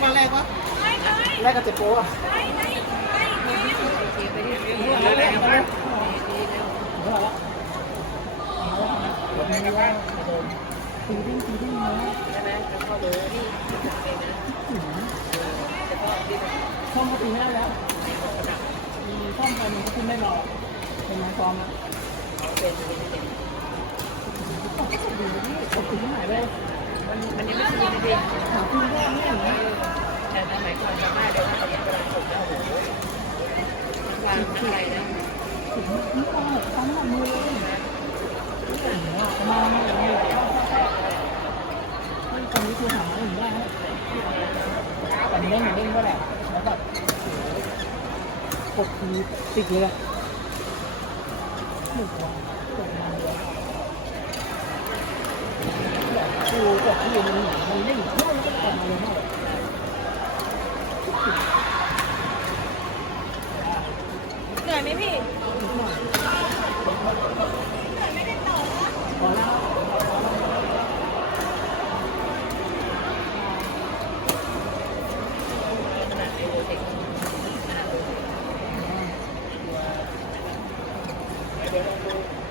กวันแรกวะแรกกับเจ็บโป้อะช่องก็ตีไม่ได้แล้วช่องไปมันก็ขึ้นไม่รอเป็นงานซ้อมอะตกตีที่ไหนเลย มันมันยังไม่ชินนะพี่หาคุณได้ไม่อย่างนี้แต่สมัยก่อนจำได้เลยว่าตอนนี้เวลาฝึกแล้วโอ้โหวันทั้งอะไรนะถึงนี่ก็ทั้งหมดมือเลยมาอย่างนี้ตอนนี้คือหาไม่ได้แต่เด้งเด้งก็แหละแล้วแบบกดติดเลยหนึ่งวันกดมาเลย คือกดที่มันมันเด้งเพื่อนก็กมาเลยมากเหนื่อยไหมพี่พอแล้วเดโรเทคแต่มาเดี๋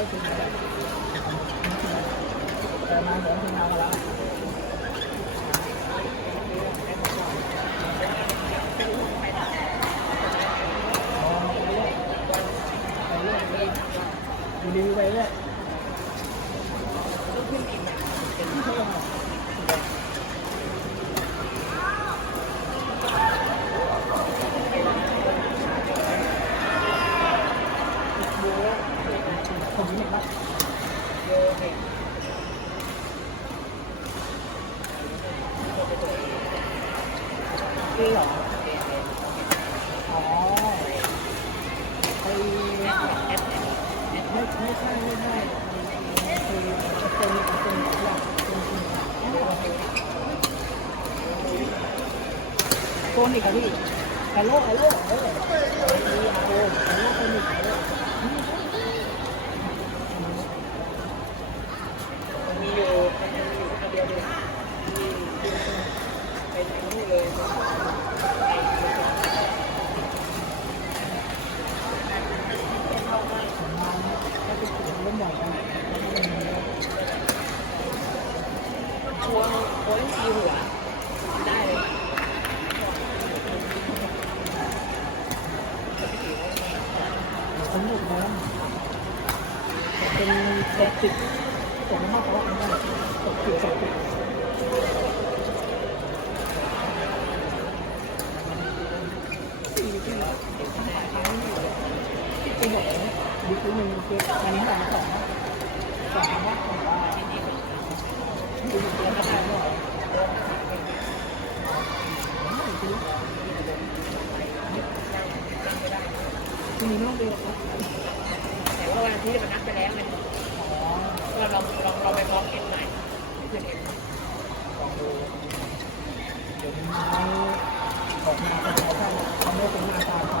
ยวคุณเอามาแล้วรีวิวไปเรื่อยผม นี่เห็นปะโรเทคนี่เหรออ๋อไอไม่ไม่ใช่ไม่ใช่คือเป็นเป็นหลักเป็นจริงโกนิกอะพี่ฮัลโหลฮัลโหลเออโอ้ฮัลโหลโกนิกฮัลโหล มีอยู่มันจะมีอยู่คนเดียวเลยมีไปทางนู้นเลย ชัวร์โค้ชสีหัวได้เลยสนุกนะเป็นตกติดตกมากเพราะว่าตกติดตกติด เป็นแบบนี้ดิคือหนึ่งคืออันนี้สองสองสองว่าสองว่าดูดูแล้วก็ได้ด้วยทีน้อกเดียวแต่ว่าวันที่มันนัดไปแล้วไงอ๋อว่าเราเราเราไปพร้อมเอ็นใหม่เพื่อนเอ็นลองดูเดี๋ยวนี้ออกมาเป็นเขาได้เขาไม่เป็นหน้าตาเขา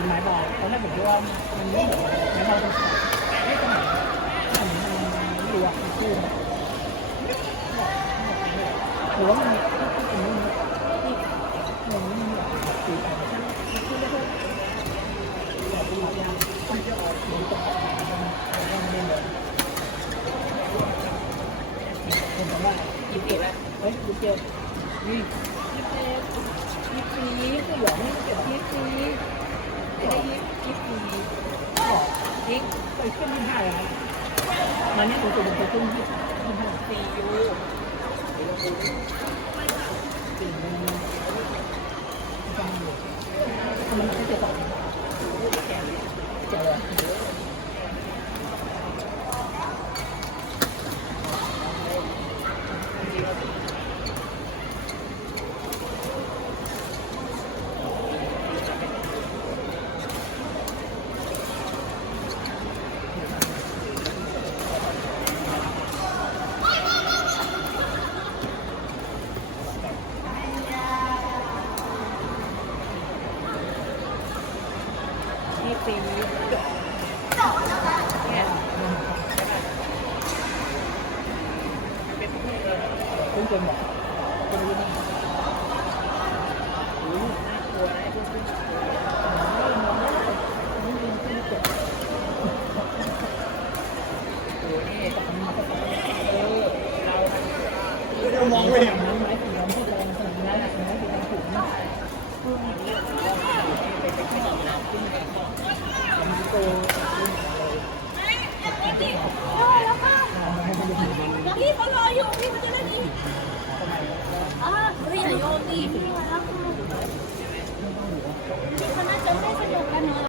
ทีไม้บอลตอนแรกผมคิดว่ามันไม่เหมือนไม้บอลตรงสนามไม่สนามอันนี้มันเรือมันชื่อหรือว่ามันมันมันมันมันมันตีกันแบบเป็นหลักยางมันจะออกเหมือนตกมันมันเล่นเลยเห็นไหมว่ายี่สิบแล้วเฮ้ยดูเจอนี่ยี่สิบยี่สิบยี่สิบเหรอไม่เก็บยี่สิบไม่ ได้ยิบยี่สิบหรอยิงไปขึ้นที่ห้าแล้วมาเนี่ยตัวตัวไปขึ้นยี่ยี่ห้าซียูสี่มันฟังอยู่มันจ็บหรอเจ็บ เนี่ยเพิ่งเจอหมอคนนี้นี่ยน่ากลัวนะไอ้พวกขึ้นไม่เจ็นี่ตอนนี้นเออเรามันเรามองไม่เห็นน้ำไม้สีน้ำที่แรงขนาดนั้นนะน้ำสีน้ำถูกมากเป็นไปที่หนองน้ำขึ้นกัน พี่เขารออยู่พี่เขาจะได้ดีอ่าพี่อย่าโยนดิพี่เขาน่าจะไม่สนุกกันเนอะ